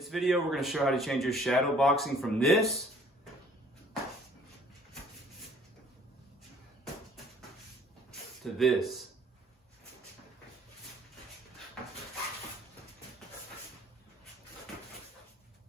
this video, we're going to show how to change your shadow boxing from this to this.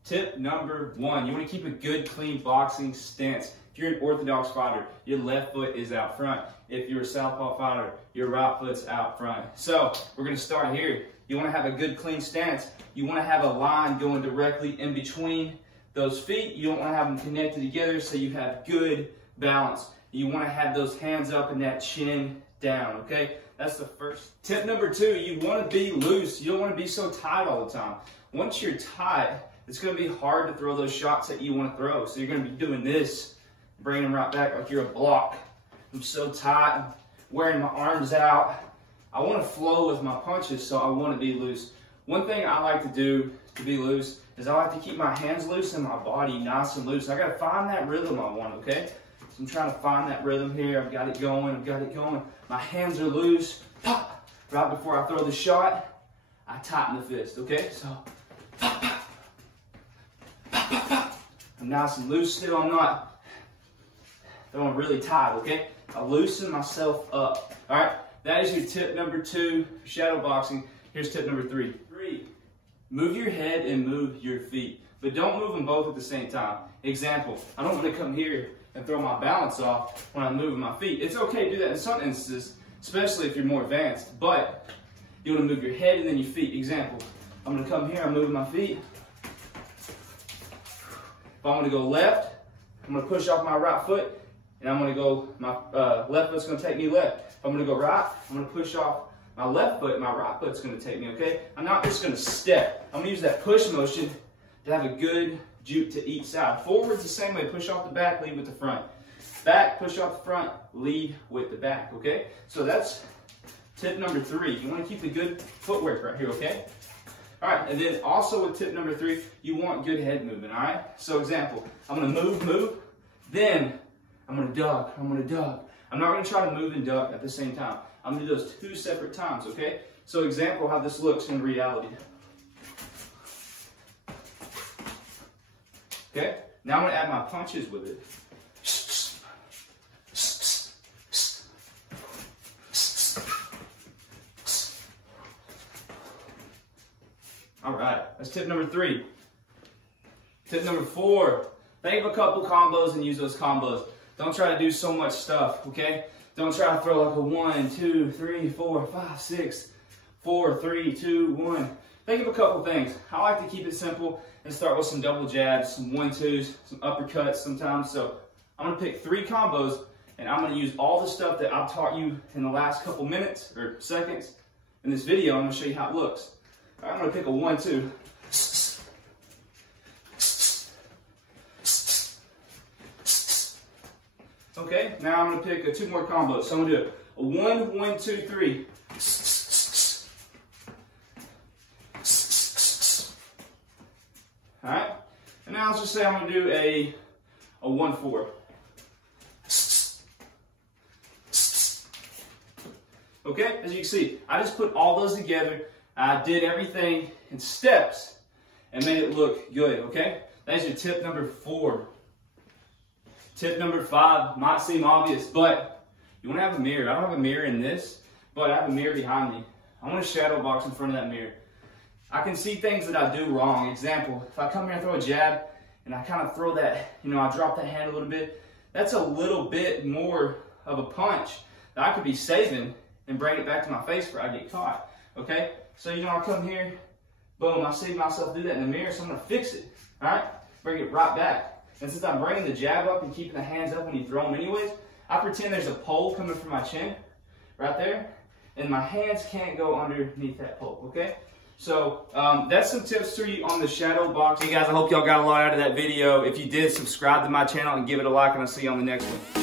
Tip number one, you want to keep a good, clean boxing stance. If you're an orthodox fighter, your left foot is out front. If you're a southpaw fighter, your right foot's out front. So we're going to start here. You want to have a good, clean stance. You want to have a line going directly in between those feet. You don't want to have them connected together, so you have good balance. You want to have those hands up and that chin down, okay? That's the first. Tip number two, you want to be loose. You don't want to be so tight all the time. Once you're tight, it's going to be hard to throw those shots that you want to throw. So you're going to be doing this, bringing them right back like you're a block. I'm so tight, I'm wearing my arms out. I want to flow with my punches, so I want to be loose. One thing I like to do to be loose is I like to keep my hands loose and my body nice and loose. I got to find that rhythm I want, okay? So I'm trying to find that rhythm here. I've got it going, I've got it going. My hands are loose. Pop! Right before I throw the shot, I tighten the fist, okay? So, pop, pop. Pop, pop, pop. I'm nice and loose still. I'm not throwing really tight, okay? I loosen myself up, all right? That is your tip number two for shadow boxing. Here's tip number three. Move your head and move your feet, but don't move them both at the same time. Example, I don't want to come here and throw my balance off when I'm moving my feet. It's okay to do that in some instances, especially if you're more advanced, but you want to move your head and then your feet. Example, I'm going to come here, I'm moving my feet. If I want to go left, I'm going to push off my right foot, and I'm going to go, my left foot's going to take me left. If I'm going to go right, I'm going to push off my left foot, my right foot's going to take me, okay? I'm not just going to step. I'm going to use that push motion to have a good juke to each side. Forward's the same way. Push off the back, lead with the front. Back, push off the front, lead with the back, okay? So that's tip number three. You want to keep the good footwork right here, okay? All right, and then also with tip number three, you want good head movement, all right? So example, I'm going to move, then I'm going to duck, I'm not going to try to move and duck at the same time. I'm going to do those two separate times, okay? So example how this looks in reality. Okay, now I'm going to add my punches with it. All right, that's tip number three. Tip number four, think of a couple combos and use those combos. Don't try to do so much stuff, okay? Don't try to throw like a 1, 2, 3, 4, 5, 6, 4, 3, 2, 1. Think of a couple things. I like to keep it simple and start with some double jabs, some 1-2s, some uppercuts sometimes. So I'm going to pick 3 combos, and I'm going to use all the stuff that I've taught you in the last couple minutes or seconds in this video. I'm going to show you how it looks. All right, I'm going to pick a 1-2. Okay, now I'm going to pick 2 more combos. So I'm going to do a 1, 1, 2, 3. All right, and now let's just say I'm going to do a 1-4. Okay, as you can see, I just put all those together. I did everything in steps and made it look good, okay? That's your tip number 4. Tip number 5 might seem obvious, but you want to have a mirror. I don't have a mirror in this, but I have a mirror behind me. I want to shadow box in front of that mirror. I can see things that I do wrong. Example, if I come here and throw a jab and I kind of throw that, I drop that hand a little bit, that's a little bit more of a punch that I could be saving and bring it back to my face where I get caught, okay? So, I come here, boom, I see myself do that in the mirror, so I'm going to fix it, all right? Bring it right back. And since I'm bringing the jab up and keeping the hands up when you throw them anyways, I pretend there's a pole coming from my chin right there, and my hands can't go underneath that pole, okay? So that's some tips for you on the shadow box. Hey guys, I hope y'all got a lot out of that video. If you did, subscribe to my channel and give it a like, and I'll see you on the next one.